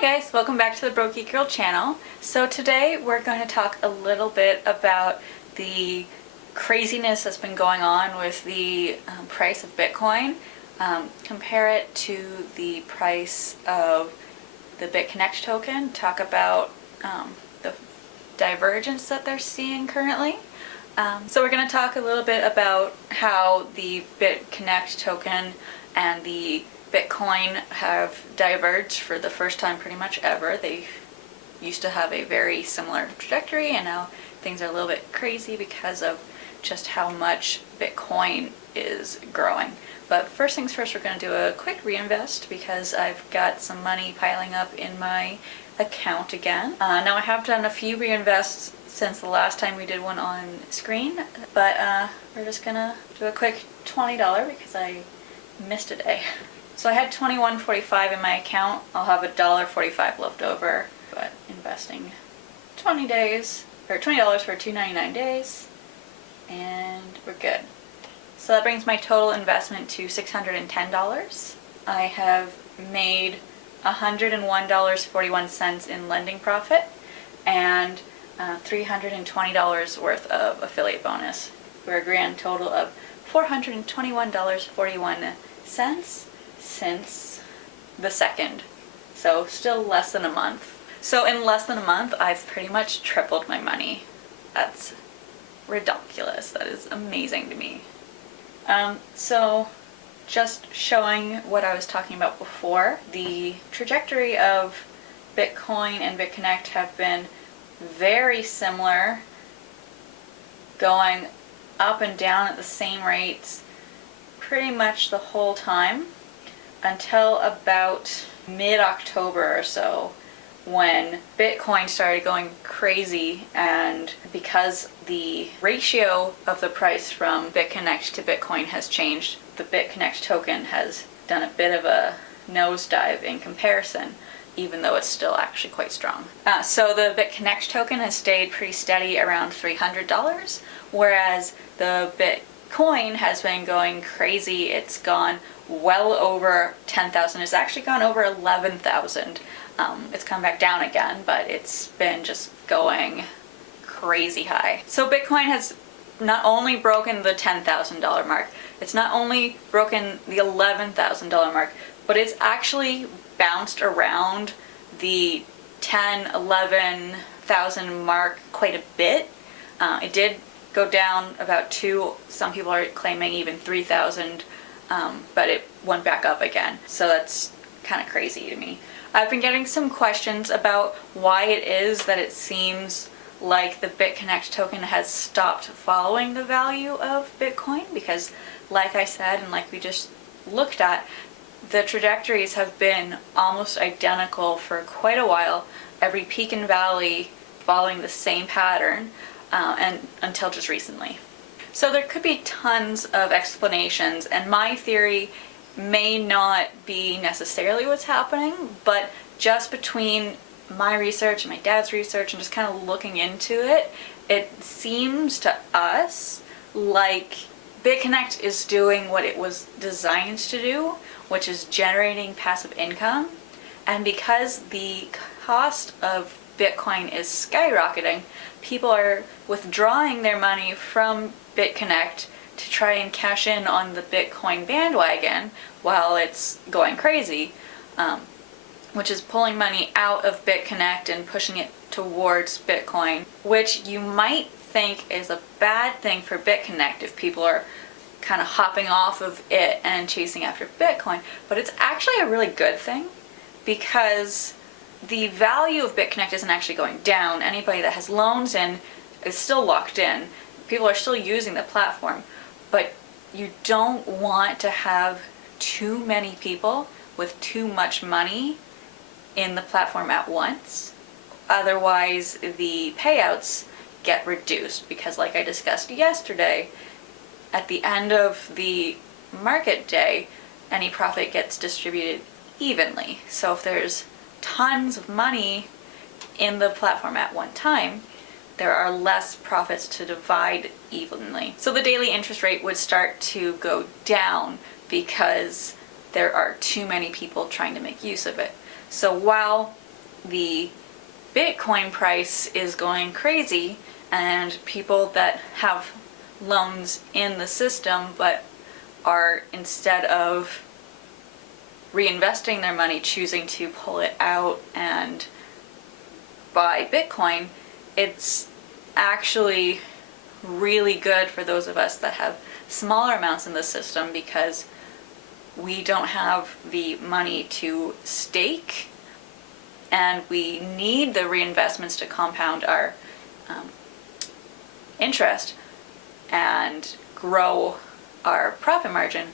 Hi guys, welcome back to the Geek Girl channel. So today we're going to talk a little bit about the craziness that's been going on with the price of Bitcoin. Compare it to the price of the Bitconnect token. Talk about the divergence that they're seeing currently. So we're going to talk a little bit about how the Bitconnect token and the Bitcoin have diverged for the first time pretty much ever. They used to have a very similar trajectory, and now things are a little bit crazy because of just how much Bitcoin is growing. But first things first, we're going to do a quick reinvest because I've got some money piling up in my account again. Now I have done a few reinvests since the last time we did one on screen, but we're just going to do a quick $20 because I missed a day. So I had $21.45 in my account. I'll have $1.45 left over, but investing 20 days, or $20 for 299 days, and we're good. So that brings my total investment to $610. I have made $101.41 in lending profit and $320 worth of affiliate bonus, for a grand total of $421.41 since the 2nd. So still less than a month. So in less than a month, I've pretty much tripled my money. That's ridiculous. That is amazing to me. So just showing what I was talking about before, the trajectory of Bitcoin and Bitconnect have been very similar, going up and down at the same rates pretty much the whole time until about mid-October or so, when Bitcoin started going crazy, and because the ratio of the price from Bitconnect to Bitcoin has changed, the Bitconnect token has done a bit of a nosedive in comparison, even though it's still actually quite strong. So the Bitconnect token has stayed pretty steady around $300, whereas the Bitcoin has been going crazy. It's gone well over 10,000. It's actually gone over 11,000. It's come back down again, but it's been just going crazy high. So Bitcoin has not only broken the $10,000 mark, it's not only broken the $11,000 mark, but it's actually bounced around the 10, 11,000 mark quite a bit. It did go down about 2, some people are claiming even 3,000, but it went back up again. So that's kind of crazy to me. I've been getting some questions about why it is that it seems like the Bitconnect token has stopped following the value of Bitcoin, because like I said, and like we just looked at, the trajectories have been almost identical for quite a while, every peak and valley following the same pattern, and until just recently. So there could be tons of explanations, and my theory may not be necessarily what's happening, but just between my research and my dad's research and just kind of looking into it, it seems to us like Bitconnect is doing what it was designed to do, which is generating passive income. And because the cost of Bitcoin is skyrocketing, people are withdrawing their money from Bitconnect to try and cash in on the Bitcoin bandwagon while it's going crazy, which is pulling money out of Bitconnect and pushing it towards Bitcoin, which you might think is a bad thing for Bitconnect if people are kind of hopping off of it and chasing after Bitcoin, but it's actually a really good thing because the value of Bitconnect isn't actually going down. Anybody that has loans in is still locked in. People are still using the platform, but you don't want to have too many people with too much money in the platform at once. Otherwise, the payouts get reduced because, like I discussed yesterday, at the end of the market day, any profit gets distributed evenly. So if there's tons of money in the platform at one time, there are less profits to divide evenly. So the daily interest rate would start to go down because there are too many people trying to make use of it. So while the Bitcoin price is going crazy, and people that have loans in the system but are, instead of reinvesting their money, choosing to pull it out and buy Bitcoin, it's actually really good for those of us that have smaller amounts in the system, because we don't have the money to stake, and we need the reinvestments to compound our interest and grow our profit margin,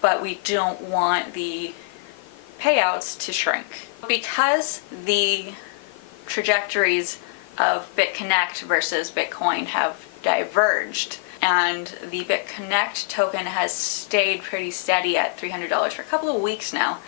but we don't want the payouts to shrink. Because the trajectories of Bitconnect versus Bitcoin have diverged, and the Bitconnect token has stayed pretty steady at $300 for a couple of weeks now,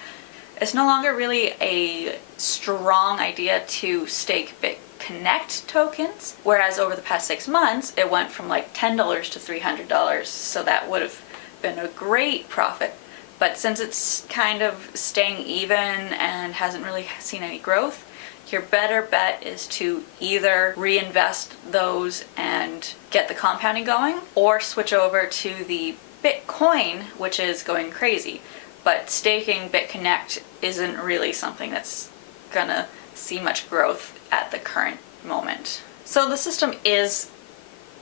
it's no longer really a strong idea to stake Bitconnect tokens, whereas over the past 6 months it went from like $10 to $300, so that would have been a great profit. But since it's kind of staying even and hasn't really seen any growth, your better bet is to either reinvest those and get the compounding going, or switch over to the Bitcoin, which is going crazy. But staking Bitconnect isn't really something that's gonna see much growth at the current moment. So the system is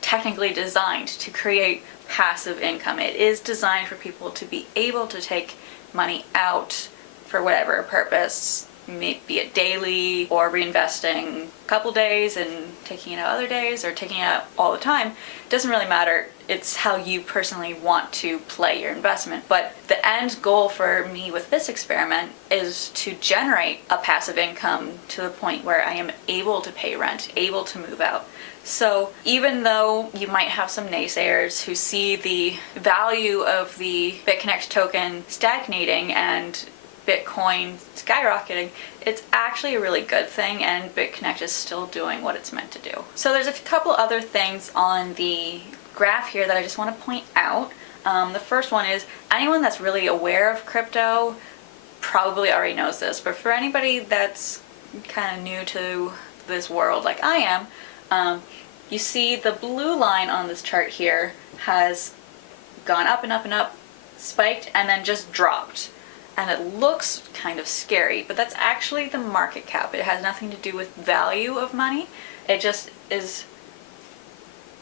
technically designed to create passive income. It is designed for people to be able to take money out for whatever purpose, be it daily or reinvesting a couple days and taking it out other days, or taking it out all the time. It doesn't really matter. It's how you personally want to play your investment. But the end goal for me with this experiment is to generate a passive income to the point where I am able to pay rent, able to move out. So even though you might have some naysayers who see the value of the Bitconnect token stagnating and Bitcoin skyrocketing, it's actually a really good thing, and Bitconnect is still doing what it's meant to do. So there's a couple other things on the graph here that I just want to point out. The first one is, anyone that's really aware of crypto probably already knows this, but for anybody that's kind of new to this world like I am, you see the blue line on this chart here has gone up and up and up, spiked, and then just dropped. And it looks kind of scary, but that's actually the market cap. It has nothing to do with value of money. It just is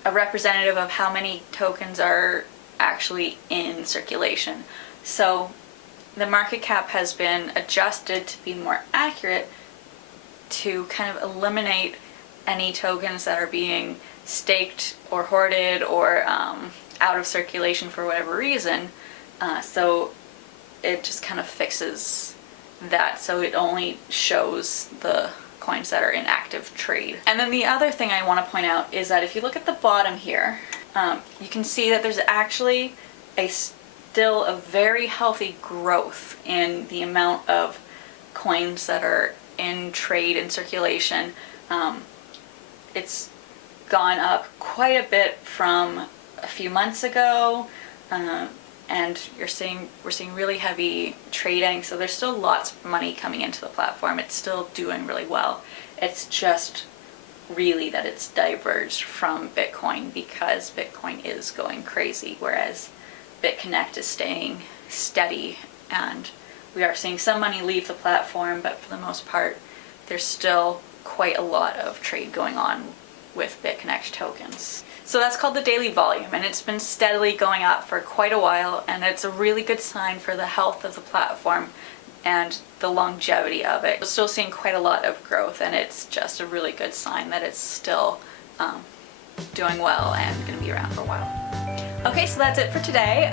a representative of how many tokens are actually in circulation. So the market cap has been adjusted to be more accurate, to kind of eliminate any tokens that are being staked or hoarded or out of circulation for whatever reason. So it just kind of fixes that, so it only shows the coins that are in active trade. And then the other thing I want to point out is that if you look at the bottom here, you can see that there's actually still a very healthy growth in the amount of coins that are in trade and circulation. It's gone up quite a bit from a few months ago, and we're seeing really heavy trading, so there's still lots of money coming into the platform. It's still doing really well. It's just really that it's diverged from Bitcoin because Bitcoin is going crazy, whereas Bitconnect is staying steady, and we are seeing some money leave the platform, but for the most part there's still quite a lot of trade going on with Bitconnect tokens. So that's called the daily volume, and it's been steadily going up for quite a while, and it's a really good sign for the health of the platform and the longevity of it. We're still seeing quite a lot of growth, and it's just a really good sign that it's still doing well and going to be around for a while. Okay, so that's it for today.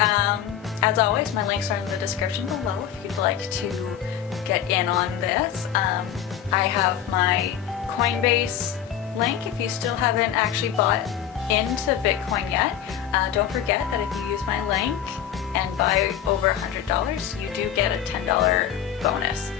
As always, my links are in the description below if you'd like to get in on this. I have my Coinbase link if you still haven't actually bought into Bitcoin yet. Don't forget that if you use my link and buy over $100, you do get a $10 bonus.